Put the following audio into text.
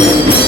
you